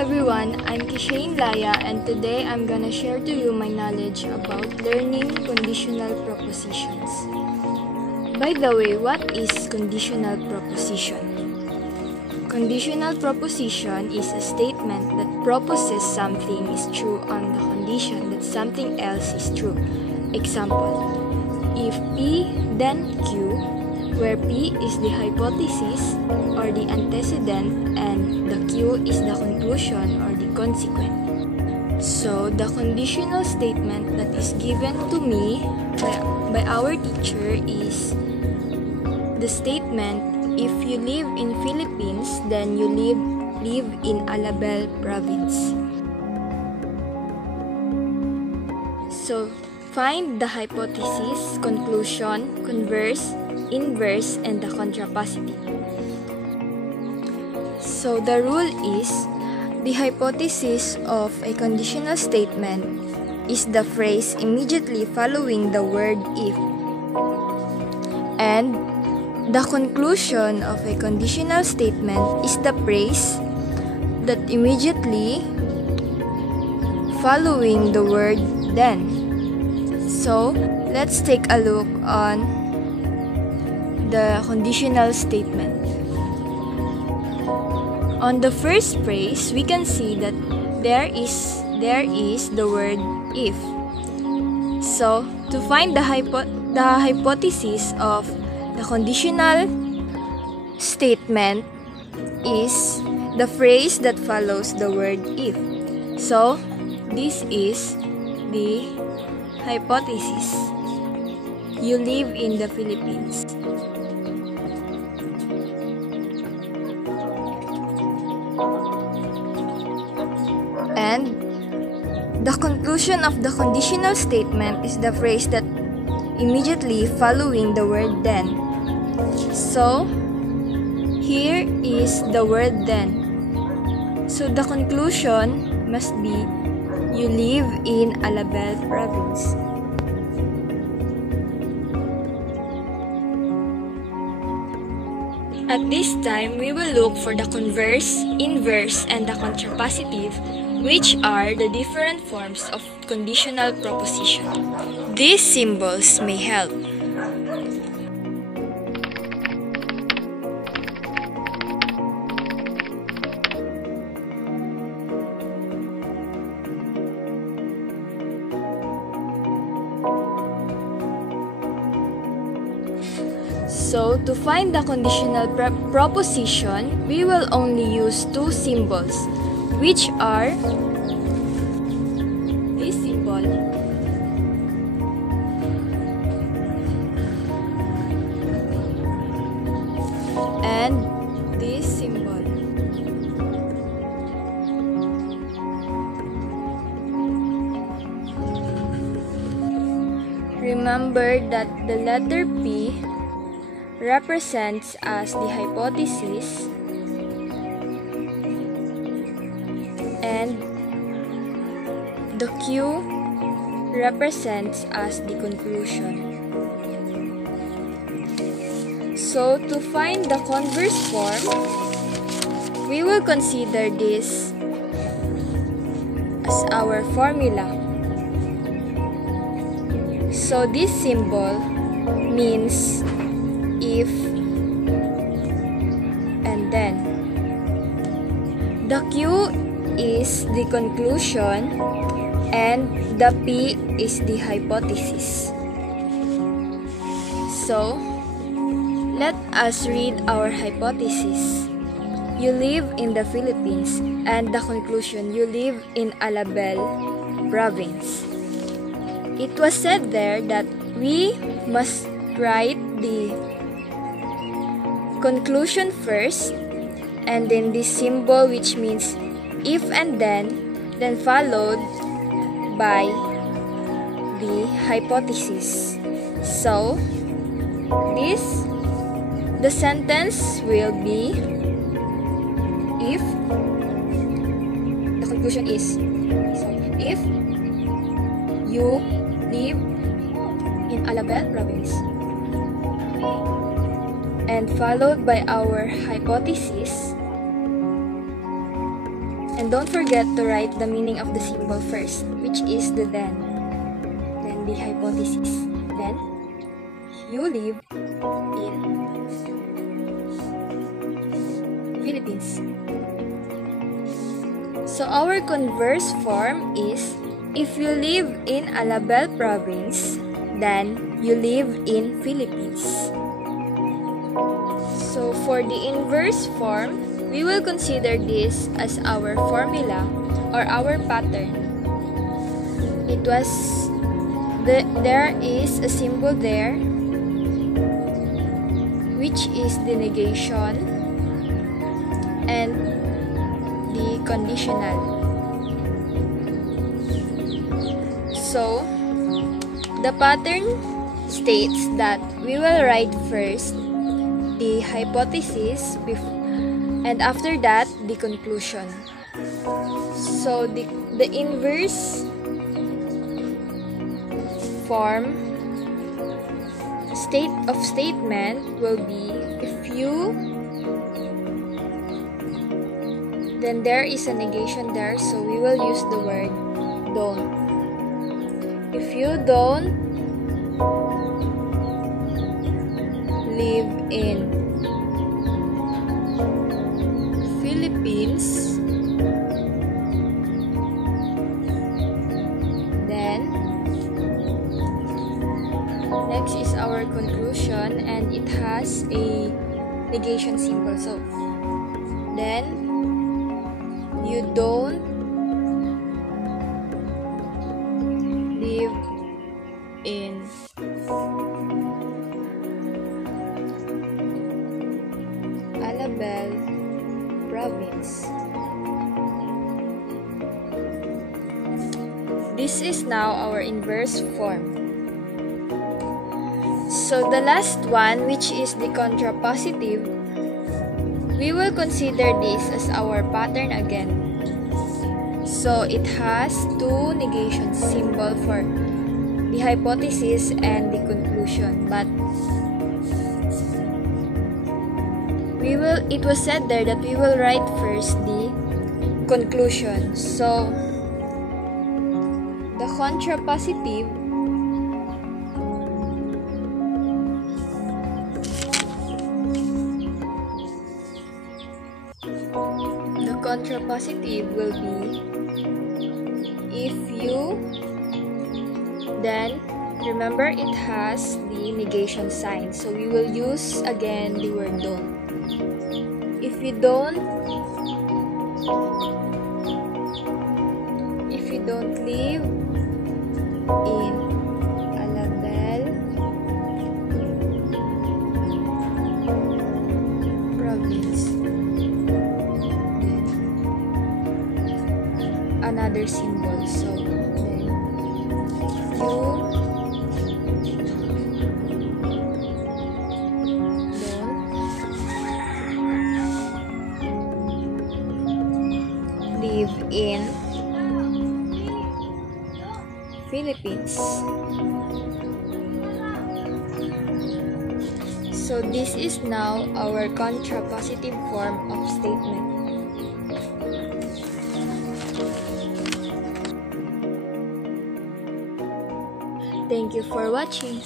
everyone, I'm Kishane Laya, and today I'm gonna share to you my knowledge about learning conditional propositions. By the way, what is conditional proposition? Conditional proposition is a statement that proposes something is true on the condition that something else is true. Example, if P then Q, where P is the hypothesis or the antecedent and the Q is the conclusion or the consequent. So, the conditional statement that is given to me by our teacher is the statement, if you live in Philippines, then you live in Alabel province. So, find the hypothesis, conclusion, converse, inverse, and the contrapositive. So, the rule is, the hypothesis of a conditional statement is the phrase immediately following the word if. And the conclusion of a conditional statement is the phrase that immediately following the word then. So, let's take a look on the conditional statement. On the first phrase, we can see that there is the word if. So, to find the hypothesis of the conditional statement is the phrase that follows the word if. So, this is the hypothesis. You live in the Philippines. And the conclusion of the conditional statement is the phrase that immediately following the word then. So, here is the word then. So, the conclusion must be, you live in Alabel province. At this time, we will look for the converse, inverse, and the contrapositive, which are the different forms of conditional proposition. These symbols may help. So, to find the conditional proposition, we will only use two symbols, which are this symbol and this symbol. Remember that the letter P represents as the hypothesis and the Q represents as the conclusion. So, to find the converse form, we will consider this as our formula. So, this symbol means if and then. The Q is the conclusion and the P is the hypothesis. So, let us read our hypothesis. You live in the Philippines, and the conclusion, you live in Alabel province. It was said there that we must write the conclusion first, and then this symbol which means if and then followed by the hypothesis. So, the sentence will be, if, the conclusion is, if you live in Alabel province, and followed by our hypothesis. And don't forget to write the meaning of the symbol first, which is the then the hypothesis. Then, you live in Philippines. So our converse form is, if you live in Alabel province, then you live in Philippines. So for the inverse form, we will consider this as our formula or our pattern. It was there is a symbol there, which is the negation and the conditional. So the pattern states that we will write first the hypothesis and after that the conclusion. So the inverse form statement will be, if you, then there is a negation there, so we will use the word don't. If you don't live in Philippines, then next is our conclusion, and it has a negation symbol. So then you don't live in Alabel province. This is now our inverse form. So the last one, which is the contrapositive, we will consider this as our pattern again. So it has two negation symbols for the hypothesis and the conclusion, but it was said there that we will write first the conclusion. So the contrapositive will be, if you, then remember it has the negation sign, so we will use again the word don't. If you don't live in Alabel province, another symbol, so then you live in Philippines. So this is now our contrapositive form of statement. Thank you for watching.